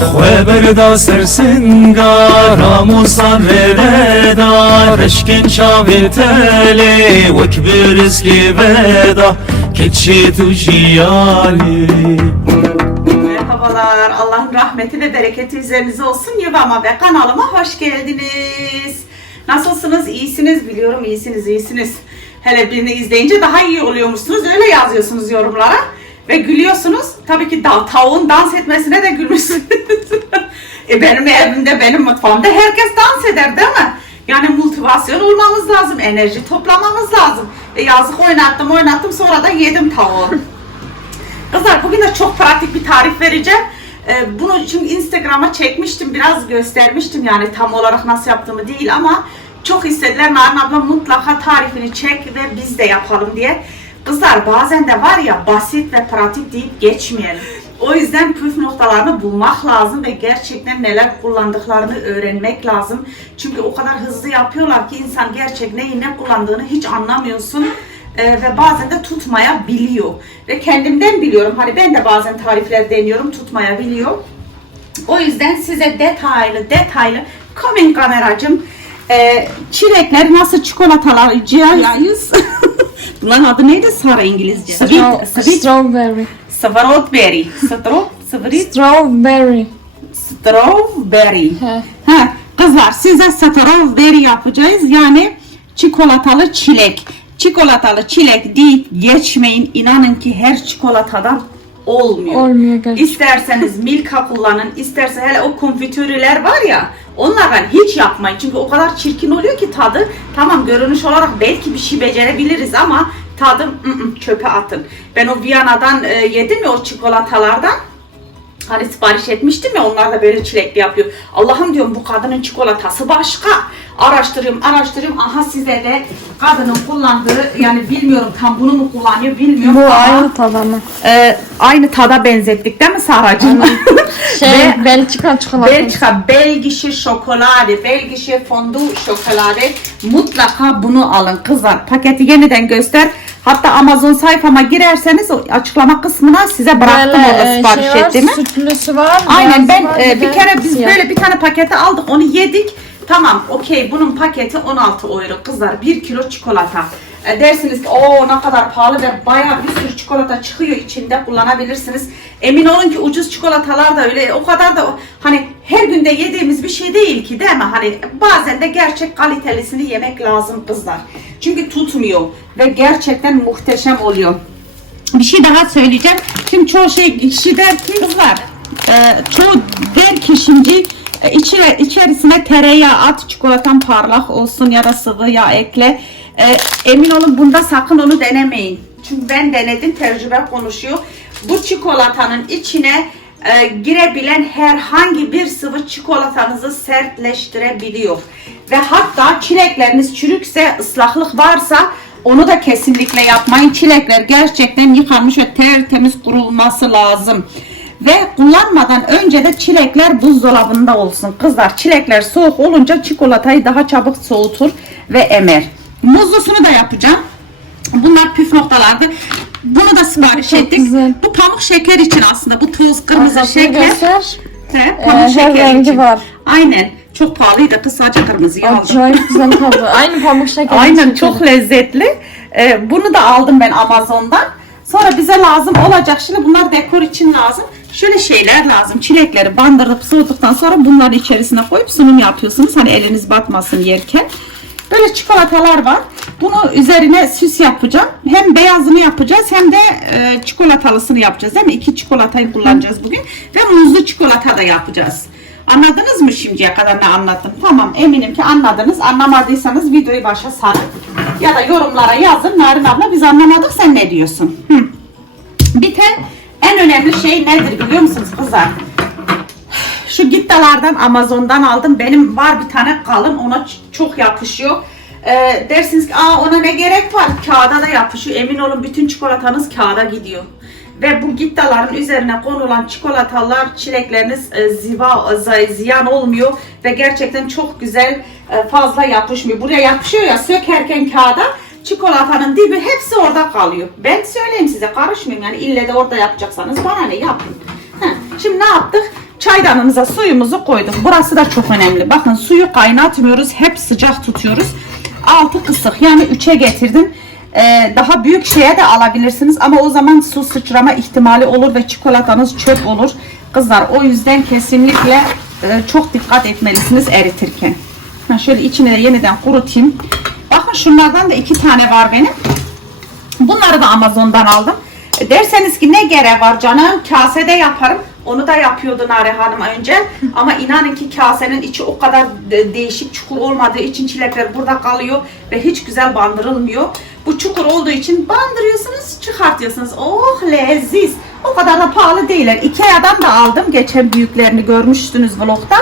Xweberda sersingar Musa vereda Reşkin çavê telê Wek bir riskê veda Keçê tu jiyalê Merhabalar. Allah'ın rahmeti ve bereketi üzerinize olsun. Yuvama ve kanalıma hoş geldiniz. Nasılsınız? İyisiniz. Biliyorum iyisiniz, iyisiniz. Hele birini izleyince daha iyi oluyormuşsunuz. Öyle yazıyorsunuz yorumlara. Ve gülüyorsunuz. Tabii ki da, tavuğun dans etmesine de gülmüşsünüz. e benim evimde, benim mutfağımda herkes dans eder değil mi? Yani motivasyon olmamız lazım. Enerji toplamamız lazım. E yazık oynattım oynattım sonra da yedim tavuğu. Kızlar bugün de çok pratik bir tarif vereceğim. Ee, bunu çünkü Instagram'a çekmiştim, biraz göstermiştim yani tam olarak nasıl yaptığımı değil ama çok istediler Narin abla mutlaka tarifini çek ve biz de yapalım diye. Kızlar bazen de var ya basit ve pratik deyip geçmeyelim. O yüzden püf noktalarını bulmak lazım ve gerçekten neler kullandıklarını öğrenmek lazım. Çünkü o kadar hızlı yapıyorlar ki insan gerçek neyi ne kullandığını hiç anlamıyorsun. Ee, ve bazen de tutmayabiliyor. Ve kendimden biliyorum. Hani ben de bazen tarifler deniyorum tutmayabiliyor. O yüzden size detaylı detaylı komün kameracım e, çilekler nasıl çikolatalayacağız? Bunların adı neydi sarı İngilizce? Sweet, sweet, strawberry. strawberry. Strawberry. strawberry. He. Ha, kızlar size strawberry yapacağız. Yani çikolatalı çilek. Çikolatalı çilek deyip geçmeyin. İnanın ki her çikolatadan olmuyor. Olmuyor gerçekten. İsterseniz Milka kullanın, isterse hele o konfitürler var ya, onlardan hiç yapmayın. Çünkü o kadar çirkin oluyor ki tadı. Tamam görünüş olarak belki bir şey becerebiliriz ama tadı ı -ı, çöpe atın. Ben o Viyana'dan e, yedim ya o çikolatalardan. Hani sipariş etmiştim ya onlar da böyle çilekli yapıyor. Allah'ım diyorum bu kadının çikolatası başka. Araştırıyorum araştırıyorum. Aha size de kadının kullandığı yani bilmiyorum tam bunu mu kullanıyor bilmiyorum Bu ama aynı tabanı. e, aynı tada benzettik değil mi Saracığım? Şey, Ve Belçika çikolatası. Belçika Belgische Schokolade, Belgische Fondue Schokolade mutlaka bunu alın kızlar. Paketi yeniden göster. Hatta Amazon sayfama girerseniz açıklama kısmına size bıraktım Böyle, orada e, sipariş şey var, ettiğimi. Sütlüsü var. Aynen ben var, e, bir kere biz siyah. böyle bir tane paketi aldık onu yedik. Tamam okey bunun paketi 16 euro kızlar 1 kilo çikolata. E, dersiniz ki o ne kadar pahalı ve bayağı bir sürü çikolata çıkıyor içinde kullanabilirsiniz. Emin olun ki ucuz çikolatalar da öyle o kadar da hani her günde yediğimiz bir şey değil ki değil mi? Hani bazen de gerçek kalitelisini yemek lazım kızlar. Çünkü tutmuyor ve gerçekten muhteşem oluyor. Bir şey daha söyleyeceğim. Şimdi çoğu şey kişi der ki kızlar e, çoğu der ki şimdi e, içine, içerisine tereyağı at çikolatan parlak olsun ya da sıvı yağ ekle. E, emin olun bunda sakın onu denemeyin. Çünkü ben denedim tecrübe konuşuyor. Bu çikolatanın içine e, girebilen herhangi bir sıvı çikolatanızı sertleştirebiliyor. Ve hatta çilekleriniz çürükse ıslaklık varsa onu da kesinlikle yapmayın. Çilekler gerçekten yıkanmış ve tertemiz kurulması lazım. Ve kullanmadan önce de çilekler buzdolabında olsun. Kızlar çilekler soğuk olunca çikolatayı daha çabuk soğutur ve emer. Muzlusunu da yapacağım. Bunlar püf noktalardı. Bunu da sipariş Çok ettik. güzel. Bu pamuk şeker için aslında. Bu toz kırmızı Arkasını şeker. göster. He, Ee, pamuk her şeker rengi için. var. Aynen. Çok pahalıydı. Kız sadece kırmızıyı aldım. Acayip güzel tadı. Aynı pamuk şekeri. Aynen çok lezzetli. Ee, bunu da aldım ben Amazon'dan. Sonra bize lazım olacak. Şimdi bunlar dekor için lazım. Şöyle şeyler lazım. Çilekleri bandırıp soğuduktan sonra bunları içerisine koyup sunum yapıyorsunuz. Hani eliniz batmasın yerken. Böyle çikolatalar var. Bunu üzerine süs yapacağım. Hem beyazını yapacağız hem de e, çikolatalısını yapacağız değil mi? İki çikolatayı kullanacağız bugün. Ve muzlu çikolata da yapacağız. Anladınız mı şimdiye kadar ne anlattım? Tamam eminim ki anladınız. Anlamadıysanız videoyu başa sarın. Ya da yorumlara yazın. Narin abla biz anlamadık sen ne diyorsun? Hı. De en önemli şey nedir biliyor musunuz kızlar? Şu gittalardan Amazon'dan aldım. Benim var bir tane kalın ona çok yapışıyor. Ee, dersiniz ki Aa, ona ne gerek var? Kağıda da yapışıyor. Emin olun bütün çikolatanız kağıda gidiyor. Ve bu gittaların üzerine konulan çikolatalar, çilekleriniz e, ziva, e, ziyan olmuyor. Ve gerçekten çok güzel e, fazla yapışmıyor. Buraya yapışıyor ya sökerken kağıda çikolatanın dibi hepsi orada kalıyor. Ben söyleyeyim size karışmayın yani ille de orada yapacaksanız bana ne yapın. Heh, Şimdi ne yaptık? Çaydanımıza suyumuzu koyduk. Burası da çok önemli. Bakın suyu kaynatmıyoruz. Hep sıcak tutuyoruz. Altı kısık yani 3'e getirdim. Ee, daha büyük şeye de alabilirsiniz ama o zaman su sıçrama ihtimali olur ve çikolatanız çöp olur. Kızlar o yüzden kesinlikle e, çok dikkat etmelisiniz eritirken. Ha, şöyle içine de yeniden kurutayım. Bakın şunlardan da iki tane var benim. Bunları da Amazon'dan aldım. Derseniz ki ne gerek var canım kasede yaparım. Onu da yapıyordu Nare Hanım önce. Ama inanın ki kasenin içi o kadar de- değişik çukur olmadığı için çilekler burada kalıyor ve hiç güzel bandırılmıyor. Bu çukur olduğu için bandırıyorsunuz, çıkartıyorsunuz. Oh leziz. O kadar da pahalı değiller. Ikea'dan da aldım. Geçen büyüklerini görmüştünüz vlogda.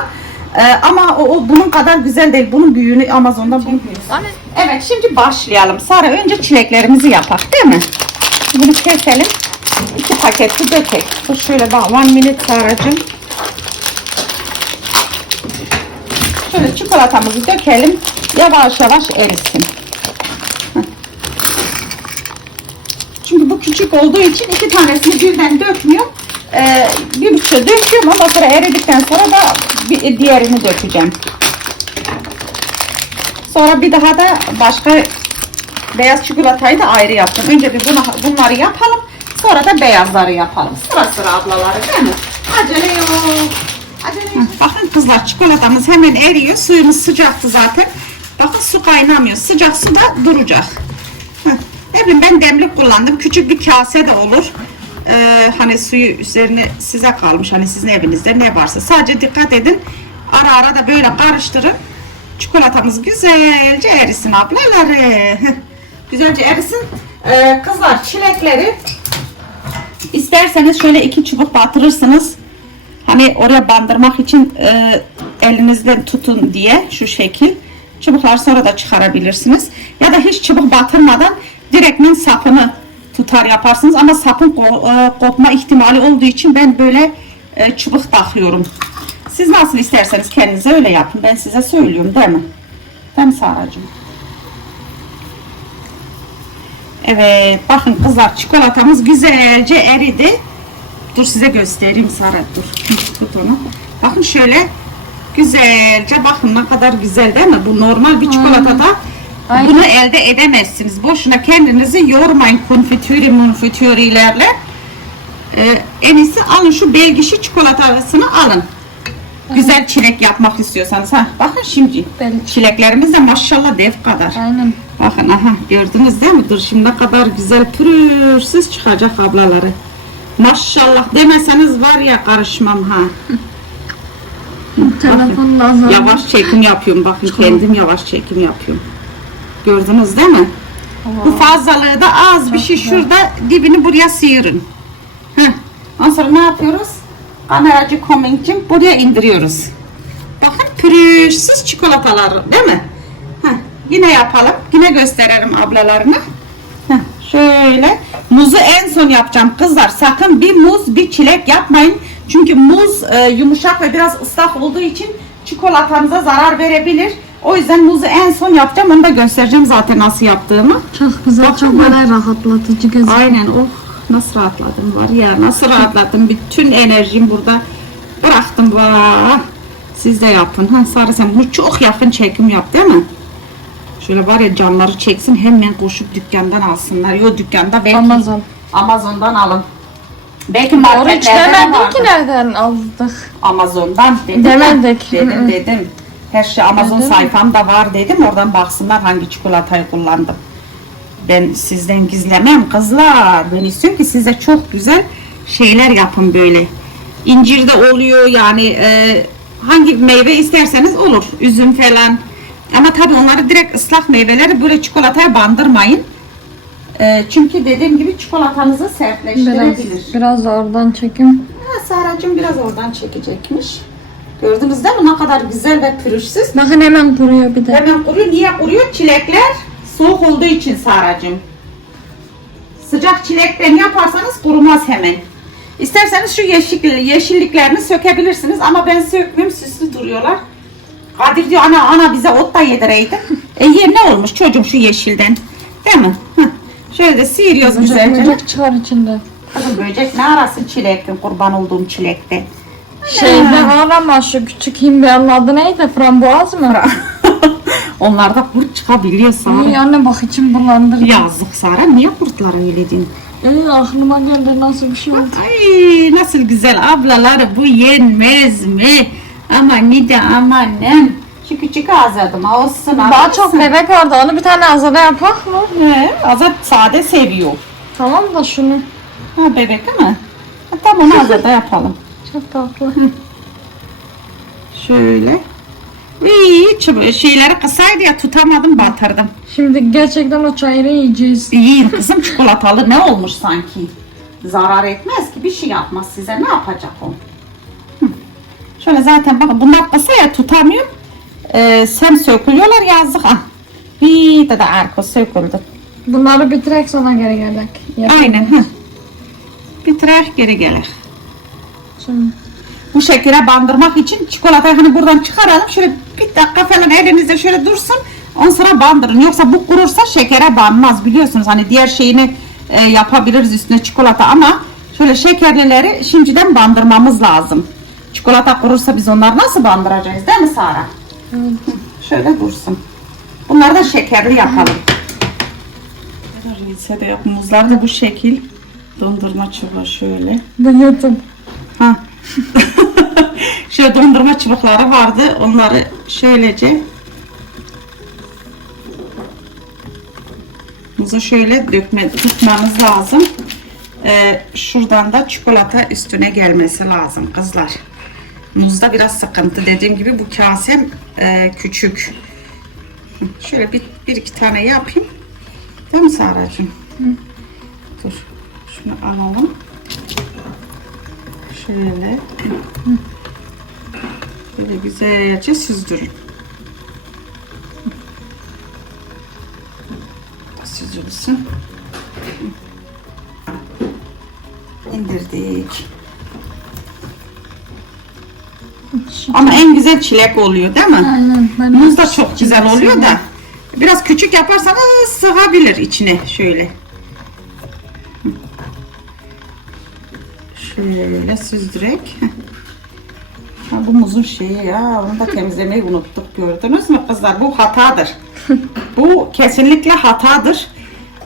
Ee, ama o, o bunun kadar güzel değil. Bunun büyüğünü Amazon'dan bulmuyoruz. Evet şimdi başlayalım. Sara önce çileklerimizi yapak değil mi? Bunu keselim. İki paketli dökek. Dur şöyle bak one minute Sara'cığım. Şöyle çikolatamızı dökelim. Yavaş yavaş erisin. Çünkü bu küçük olduğu için iki tanesini birden dökmüyorum. Ee, bir buçuk döküyorum. Ondan sonra eridikten sonra da bir, diğerini dökeceğim. Sonra bir daha da başka beyaz çikolatayı da ayrı yaptım. Önce bir bunu, bunları yapalım. Sonra da beyazları yapalım. Sıra sıra ablaları değil mi? Acele yok. Acele yok. Bakın kızlar çikolatamız hemen eriyor. Suyumuz sıcaktı zaten. Bakın su kaynamıyor. Sıcak su da duracak. Heh. Ne bileyim ben demlik kullandım. Küçük bir kase de olur. Ee, hani suyu üzerine size kalmış. Hani sizin evinizde ne varsa. Sadece dikkat edin. Ara ara da böyle karıştırın. Çikolatamız güzelce erisin ablaları. Güzelce erisin. Ee, kızlar çilekleri isterseniz şöyle iki çubuk batırırsınız. Hani oraya bandırmak için e, elinizden tutun diye şu şekil. Çubukları sonra da çıkarabilirsiniz. Ya da hiç çubuk batırmadan direktmen sapını tutar yaparsınız. Ama sapın e, kopma ihtimali olduğu için ben böyle e, çubuk takıyorum. Siz nasıl isterseniz kendinize öyle yapın. Ben size söylüyorum değil mi? Değil mi Saracığım? Evet bakın kızlar çikolatamız güzelce eridi. Dur size göstereyim Sara dur. Tut onu. Bakın şöyle güzelce bakın ne kadar güzel değil mi? Bu normal bir çikolatada Aynen. bunu elde edemezsiniz. Boşuna kendinizi yormayın konfitürü munfitürülerle. Ee, en iyisi alın şu belgişi çikolatasını alın. Güzel çilek yapmak istiyorsanız. Ha, bakın şimdi Belki. çileklerimiz de maşallah dev kadar. Aynen. Bakın aha gördünüz değil mi? Dur şimdi kadar güzel pürürsüz çıkacak ablaları. Maşallah demeseniz var ya karışmam ha. Telefon lazım. Yavaş çekim yapıyorum bakın kendim yavaş çekim yapıyorum. Gördünüz değil mi? Bu fazlalığı da az bir şey şurada dibini buraya sıyırın. Heh. Ondan sonra ne yapıyoruz? Kameracı kominkcim buraya indiriyoruz. Bakın pürüzsüz çikolatalar değil mi? Heh. Yine yapalım. Yine gösteririm ablalarına. Heh. Şöyle. Muzu en son yapacağım kızlar. Sakın bir muz bir çilek yapmayın. Çünkü muz e, yumuşak ve biraz ıslak olduğu için çikolatanıza zarar verebilir. O yüzden muzu en son yapacağım. Onu da göstereceğim zaten nasıl yaptığımı. Çok güzel, Bakın çok böyle rahatlatıcı gözüküyor. Aynen oh nasıl rahatladım? Var ya nasıl rahatladım? Bütün enerjim burada. Bıraktım vah siz de yapın. Ha Sarı sen bunu çok yakın çekim yap değil mi? Şöyle var ya canları çeksin hemen koşup dükkandan alsınlar. Yo dükkanda belki Amazon. Amazon'dan alın. Belki Doğru hiç demedim ki nereden aldık. Amazon'dan dedim Demedik. dedim dedim. Her şey Amazon Dedim. sayfamda var dedim. Oradan baksınlar hangi çikolatayı kullandım ben sizden gizlemem kızlar ben istiyorum ki size çok güzel şeyler yapın böyle incir de oluyor yani e, hangi meyve isterseniz olur üzüm falan ama tabi onları direkt ıslak meyveleri böyle çikolataya bandırmayın E, çünkü dediğim gibi çikolatanızı Biraz, sertleştirebilir biraz da oradan çekim. Ha, Saracığım biraz oradan çekecekmiş. Gördünüz değil mi ne kadar güzel ve pürüzsüz. Bakın hemen kuruyor bir de. Hemen kuruyor. Niye kuruyor? Çilekler soğuk olduğu için Saracığım. Sıcak çilekten yaparsanız kurumaz hemen. İsterseniz şu yeşil, yeşilliklerini sökebilirsiniz ama ben sökmüyorum süslü duruyorlar. Kadir diyor ana ana bize ot da yedireydin. e ye ne olmuş çocuğum şu yeşilden. Değil mi? Heh. Şöyle de sıyırıyoruz Böcek güzelce. böcek çıkar içinde. Kızım böcek ne arasın çilektin kurban olduğum çilekte. Şeyde var ama şu küçük himbeyanın adı neydi? Frambuaz mı? Onlarda kurt çıkabiliyor Sara. İyi anne bak içim bulandır. Yazık Sara niye kurtlara öyle? İyi aklıma geldi nasıl bir şey oldu. Ay nasıl güzel ablaları bu yenmez mi? Aman ne de amanım. Şu küçük azadım olsun. Daha çok bebek vardı onu bir tane azada yapak mı? He, Azat sade seviyor. Tamam da şunu. Ha bebek? Ha, Tamam azada yapalım. Çok tatlı. Şöyle. İyi şeyleri kısaydı ya tutamadım batırdım. Şimdi gerçekten o çayırı yiyeceğiz. İyi kızım çikolatalı ne olmuş sanki? Zarar etmez ki bir şey yapmaz size ne yapacak o? Hı. Şöyle zaten bak bunlar kısa ya tutamıyorum. Ee, sem sökülüyorlar yazık ah. Bir de de arka söküldü. Bunları bitirek sonra geri gelek. Yapalım. Aynen. Hı. Bitirer geri gelir. Şimdi. Bu şekere bandırmak için çikolatayı hani buradan çıkaralım. Şöyle bir dakika falan elinizde şöyle dursun. Ondan sonra bandırın. Yoksa bu kurursa şekere banmaz biliyorsunuz. Hani diğer şeyini e, yapabiliriz üstüne çikolata ama şöyle şekerlileri şimdiden bandırmamız lazım. Çikolata kurursa biz onları nasıl bandıracağız değil mi Sara? Şöyle dursun. Bunları da şekerli yapalım. Rilse de. Muzlar da bu şekil. Dondurma çubuğu şöyle. Bu YouTube. Ha. Şöyle dondurma çubukları vardı. Onları şöylece muzu şöyle dökme, tutmamız lazım. Ee, şuradan da çikolata üstüne gelmesi lazım kızlar. Muzda biraz sıkıntı. Dediğim gibi bu kasem e, küçük. Hı, Şöyle bir, bir iki tane yapayım. Değil mi Saracığım? Dur. Şunu alalım. Şöyle. Böyle güzelce süzdürün. Süzülsün. İndirdik. Ama en güzel çilek oluyor değil mi? Aynen. Ben Muz da çok güzel oluyor da. Biraz küçük yaparsanız sığabilir içine şöyle. Şöyle süzdürek. Bu muzun şeyi ya. Onu da temizlemeyi unuttuk gördünüz mü kızlar? Bu hatadır. bu kesinlikle hatadır.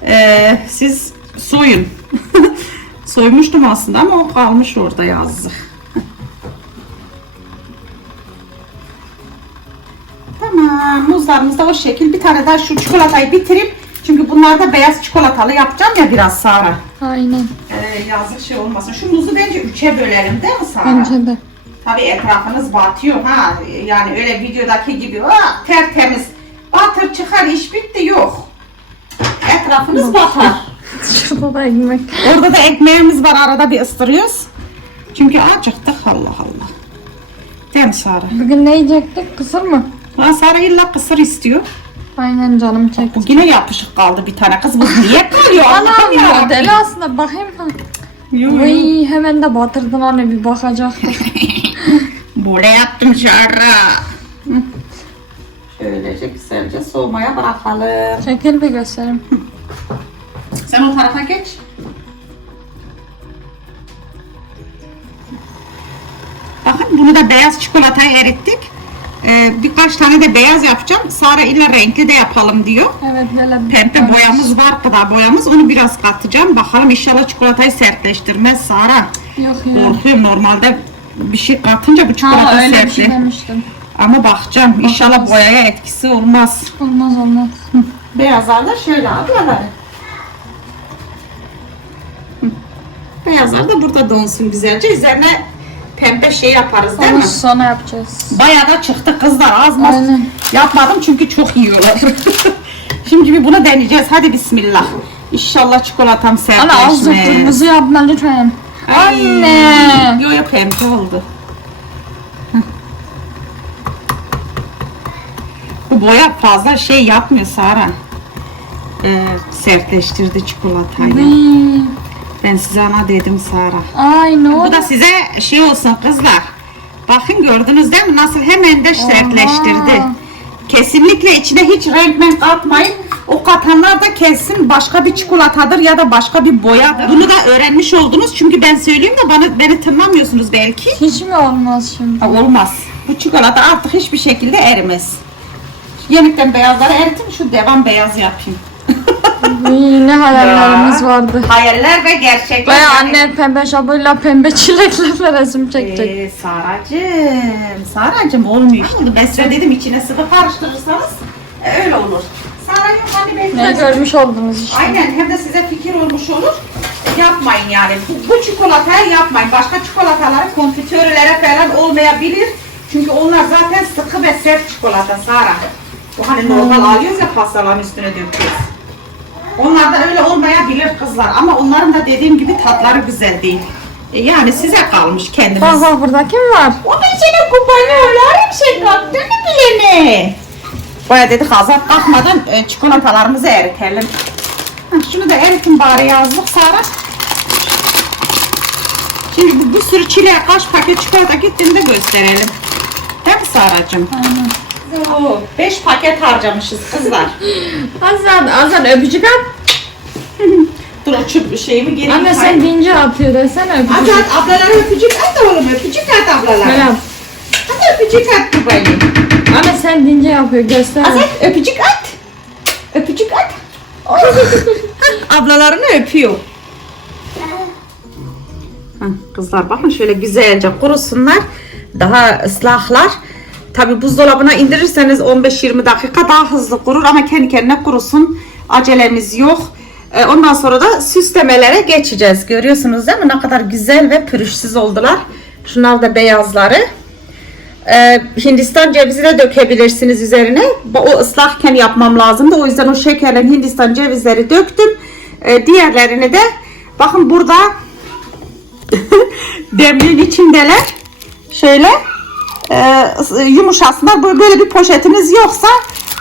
Ee, siz soyun. Soymuştum aslında ama o kalmış orada yazdı. Tamam muzlarımız da o şekil. Bir tane daha şu çikolatayı bitirip çünkü bunlarda beyaz çikolatalı yapacağım ya biraz Sara. Aynen. Ee, yazık şey olmasın. Şu muzu bence üçe bölelim değil mi Sara? Bence de. Tabii etrafınız batıyor ha. Yani öyle videodaki gibi ah, tertemiz. Batır çıkar iş bitti yok. Etrafınız batar. Şurada da ekmek. Orada da ekmeğimiz var arada bir ıstırıyoruz. Çünkü acıktık Allah Allah. Değil mi Sara? Bugün ne yiyecektik? Kısır mı? Ha, Sara illa kısır istiyor. Aynen canım çekti. Bu yine yapışık kaldı bir tane kız. Bu niye kalıyor? Allah'ım ya deli aslında bakayım. Yo, yo. Vay hemen de batırdın anne bir bakacaktık. Böyle yaptım. Hı. Şöylece güzelce soğumaya bırakalım. Çekil bir göstereyim. Sen o tarafa geç. Bakın bunu da beyaz çikolataya erittik. Ee, birkaç tane de beyaz yapacağım. Sara illa renkli de yapalım diyor. Evet böyle Pembe boyamız var gıda boyamız. Onu biraz katacağım. Bakalım inşallah çikolatayı sertleştirmez Sara. Yok ya. Korkuyorum normalde bir şey katınca bu çikolata Ha öyle bir şey demiştim. Ama bakacağım. İnşallah boyaya etkisi olmaz. Olmaz olmaz. Beyazlar da şöyle ablalar. Hı. Beyazlar da burada donsun güzelce. Üzerine pembe şey yaparız değil Onu mi? sonra yapacağız. Bayağı da çıktı kızlar. Az maz Aynen. yapmadım çünkü çok yiyorlar. Şimdi bir bunu deneyeceğiz. Hadi bismillah. İnşallah çikolatam Ana azıcık sertleşmez. kırmızı yapma lütfen. Anne. Yo yo pembe oldu. Bu boya fazla şey yapmıyor Sara. Ee, sertleştirdi çikolatayı. Vay. Ben size ana dedim Sara. Ay ne Bu oldu? da size şey olsun kızlar. Bakın gördünüz değil mi? Nasıl hemen de sertleştirdi. Kesinlikle içine hiç renk menk atmayın. O katanlar da kesin başka bir çikolatadır ya da başka bir boyadır. Bunu da öğrenmiş oldunuz çünkü ben söyleyeyim de bana beni tınlamıyorsunuz belki. Hiç mi olmaz şimdi? Ha, olmaz. Bu çikolata artık hiçbir şekilde erimez. Yenikten beyazları eritim şu devam beyaz yapayım. Yine hayallerimiz Ya. vardı. Hayaller ve gerçekler. Baya anne pembe şabıyla pembe çileklerle resim çekecek. Ee, Saracım, Saracım olmuyor işte. Ben size dedim içine sıvı karıştırırsanız e, öyle olur. Saracım hani ben Ne görmüş oldunuz işte. Aynen hem de size fikir olmuş olur. E, Yapmayın yani. Bu, bu çikolatayı yapmayın. Başka çikolataları konfitörlere falan olmayabilir. Çünkü onlar zaten sıkı ve sert çikolata Sara. Bu hani normal alıyoruz ya pastaların üstüne döküyoruz. Onlar da öyle olmayabilir kızlar ama onların da dediğim gibi tatları güzel değil. E, yani size kalmış kendiniz. Bak bak burada kim var? O senin kupanı öyle bir şey kalktığını bilene. Baya dedik Azat kalkmadan e, çikolatalarımızı eritelim. Şunu da eritin bari yazlık Sara. Şimdi bu bir sürü çileğe kaç paket çikolata gittiğini de gösterelim. Değil mi Saracığım? Oo, beş paket harcamışız kızlar. Azan, Azan öpücük at. Dur çöp şeyimi geri Anne sen deyince atıyor desene öpücük. Azat ablalara öpücük at oğlum öpücük at ablalara. Selam. Hadi öpücük at babayım. Anne sen deyince yapıyor göster. Azat öpücük at. Öpücük at. Ablalarını öpüyor. Kızlar bakın şöyle güzelce kurusunlar. Daha ıslahlar. Tabi buzdolabına indirirseniz 15-20 dakika daha hızlı kurur ama kendi kendine kurusun. Acelemiz yok. Ee, Ondan sonra da süslemelere geçeceğiz. Görüyorsunuz değil mi? Ne kadar güzel ve pürüşsüz oldular. Şunlar da beyazları. Ee, Hindistan cevizi de dökebilirsiniz üzerine. O ıslahken yapmam lazımdı. O yüzden o şekerle Hindistan cevizleri döktüm. Ee, diğerlerini de bakın burada demliğin içindeler. Şöyle e, yumuşasınlar. Böyle, bir poşetiniz yoksa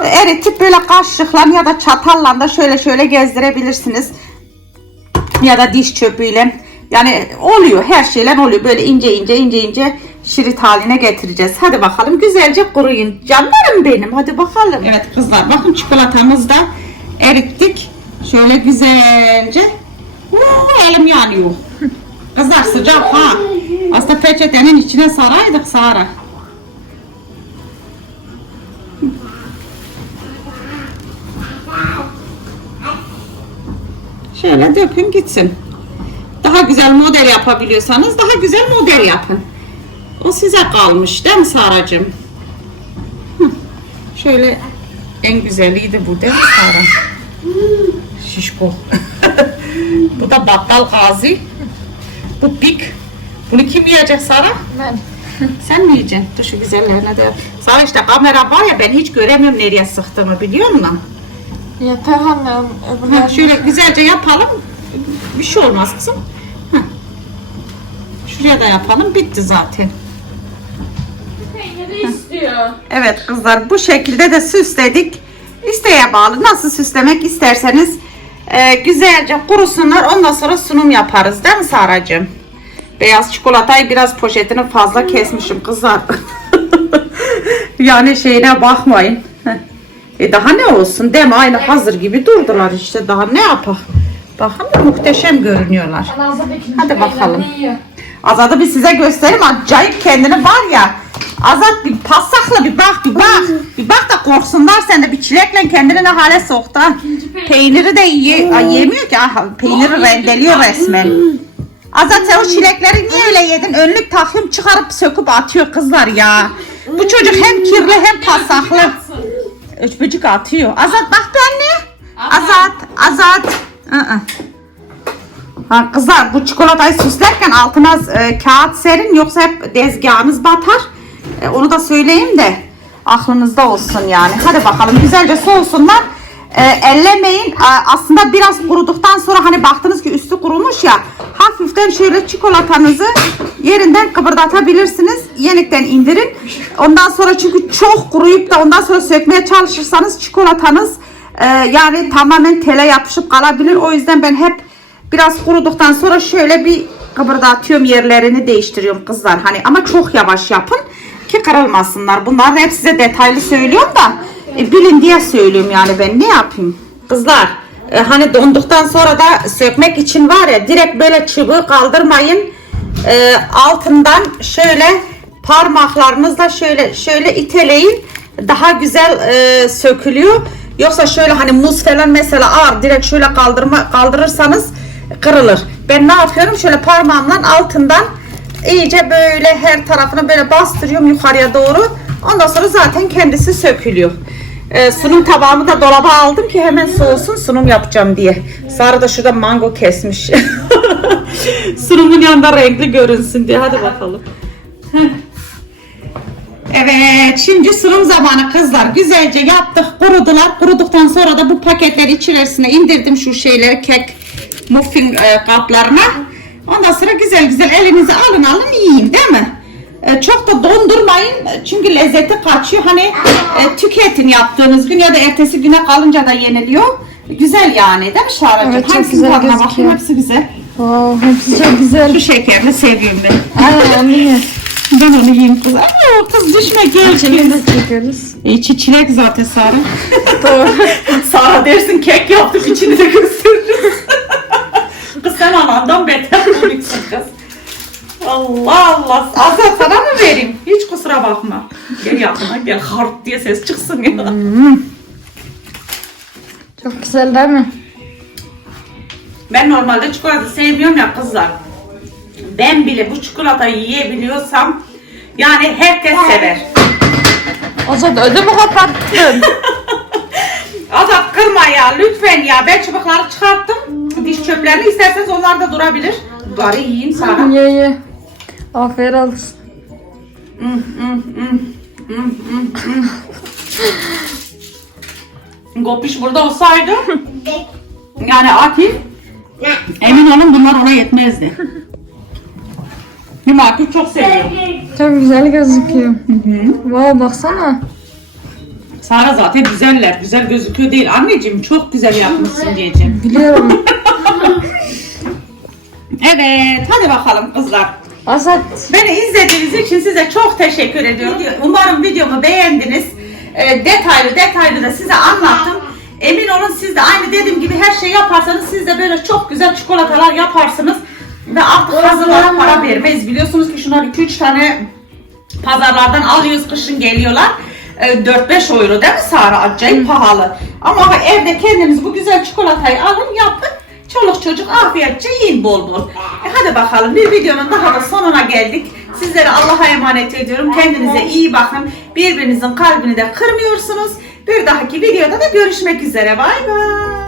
e, eritip böyle kaşıkla ya da çatalla da şöyle şöyle gezdirebilirsiniz ya da diş çöpüyle yani oluyor her şeyle oluyor böyle ince ince ince ince şirit haline getireceğiz. Hadi bakalım güzelce kuruyun. Canlarım benim hadi bakalım. Evet kızlar bakın çikolatamızı da erittik. Şöyle güzelce. Uuu, elim yanıyor. Kızlar sıcak ha. Aslında peçetenin içine saraydık Sara. Şöyle dökün gitsin. Daha güzel model yapabiliyorsanız daha güzel model yapın. O size kalmış değil mi Saracığım? Hı. Şöyle en güzeliydi bu değil mi Sara? Şişko. bu da battal gazi. Bu pik. Bunu kim yiyecek Sara? Ben. Sen mi yiyeceksin? Dur şu güzellerine de. Sara işte kamera var ya ben hiç göremiyorum nereye sıktığımı biliyor musun? Yeter anne Ha, şöyle güzelce yapalım. Bir şey olmaz kızım. Ha. Şuraya da yapalım. Bitti zaten. Peyniri istiyor. Evet kızlar bu şekilde de süsledik. İsteğe bağlı. Nasıl süslemek isterseniz e, güzelce kurusunlar. Ondan sonra sunum yaparız. Değil mi Saracığım? Beyaz çikolatayı biraz poşetini fazla kesmişim kızlar. yani şeyine bakmayın. Heh. E daha ne olsun mi? Aynı hazır gibi durdular işte. Daha ne yapak? Bakın muhteşem görünüyorlar. Hadi bakalım. Azat'ı bir size göstereyim. Acayip kendini var ya. Azat bir pasakla bir bak bir bak. Bir bak da korksunlar sen de bir çilekle kendini ne hale soktu. Peyniri de ye, ay, yemiyor ki. Ah, peyniri rendeliyor resmen. Azat sen o çilekleri niye öyle yedin? Önlük takım çıkarıp söküp atıyor kızlar ya. Bu çocuk hem kirli hem pasaklı. Öçbücük atıyor. Azat bak be anne. Azat, Azat. Aa. Ha, kızlar bu çikolatayı süslerken altına e, kağıt serin yoksa hep dezgahınız batar. E, onu da söyleyeyim de aklınızda olsun yani. Hadi bakalım güzelce soğusunlar. E, ellemeyin. A- aslında biraz kuruduktan sonra hani baktınız ki üstü kurumuş ya hafiften şöyle çikolatanızı yerinden kıpırdatabilirsiniz. Yenikten indirin. Ondan sonra çünkü çok kuruyup da ondan sonra sökmeye çalışırsanız çikolatanız e, yani tamamen tele yapışıp kalabilir. O yüzden ben hep Biraz kuruduktan sonra şöyle bir kıpırdatıyorum yerlerini değiştiriyorum kızlar. Hani ama çok yavaş yapın ki kırılmasınlar. Bunlar hep size detaylı söylüyorum da e, bilin diye söylüyorum yani ben ne yapayım. Kızlar e, hani donduktan sonra da sökmek için var ya direkt böyle çubuğu kaldırmayın. E, altından şöyle parmaklarınızla şöyle şöyle iteleyin. Daha güzel e, sökülüyor. Yoksa şöyle hani muz falan mesela ağır direkt şöyle kaldırma kaldırırsanız kırılır. Ben ne yapıyorum? Şöyle parmağımla altından iyice böyle her tarafını böyle bastırıyorum yukarıya doğru. Ondan sonra zaten kendisi sökülüyor. Ee, sunum tabağımı da dolaba aldım ki hemen soğusun sunum yapacağım diye. Sara da şurada mango kesmiş. Sunumun yanında renkli görünsün diye. Hadi bakalım. Evet, şimdi sunum zamanı kızlar. Güzelce yaptık, kurudular. Kuruduktan sonra da bu paketleri içerisine indirdim şu şeyleri kek muffin e, kaplarına. Ondan sonra güzel güzel elinize alın alın yiyin değil mi? E, çok da dondurmayın e, çünkü lezzeti kaçıyor. Hani e, tüketin yaptığınız gün ya da ertesi güne kalınca da yeniliyor. Güzel yani değil mi Şara'cığım? Evet, çok Hangisinin güzel tadına bakayım? gözüküyor. Hepsi güzel. Wow, hepsi çok güzel. Şu şekerli seviyorum ben. Aynen onu ye. Ben onu yiyeyim kız. Ama kız düşme gel. Şimdi de çekiyoruz. İçi çilek zaten Sara. Doğru. Sara dersin kek yaptık içini de gösteririz. kız sen anandan beter komiksin kız. Allah Allah. Azat sana mı vereyim? Hiç kusura bakma. Gel yakına gel hart diye ses çıksın ya. Çok güzel değil mi? Ben normalde çikolata sevmiyorum ya kızlar. Ben bile bu çikolatayı yiyebiliyorsam yani herkes sever. Azat ödümü kapattın. Azat kırma ya lütfen ya. Ben çubukları çıkarttım. Diş çöplerini isterseniz onlar da durabilir. Bari yiyeyim Sara. ye ye. Aferin olsun. Gopiş burada olsaydı yani Akif emin olun bunlar ona yetmezdi. Değil Akif çok seviyor. Çok güzel gözüküyor. Wow baksana. Sara zaten güzeller. Güzel gözüküyor değil. Anneciğim çok güzel yapmışsın diyeceğim. Biliyorum. Evet hadi bakalım kızlar. Azat. Beni izlediğiniz için size çok teşekkür ediyorum. Umarım videomu beğendiniz. Ee, detaylı detaylı da size anlattım. Emin olun siz de aynı dediğim gibi her şey yaparsanız siz de böyle çok güzel çikolatalar yaparsınız. Ve artık hazırlara para vermeyiz. Biliyorsunuz ki şunlar 2-3 tane pazarlardan alıyoruz kışın geliyorlar. Ee, 4-5 euro değil mi Sara? Acayip pahalı. Ama evde kendiniz bu güzel çikolatayı alın yapın. Çoluk çocuk afiyetçe yiyin bol bol. E hadi bakalım bir videonun daha da sonuna geldik. Sizlere Allah'a emanet ediyorum. Kendinize iyi bakın. Birbirinizin kalbini de kırmıyorsunuz. Bir dahaki videoda da görüşmek üzere. Bay bay.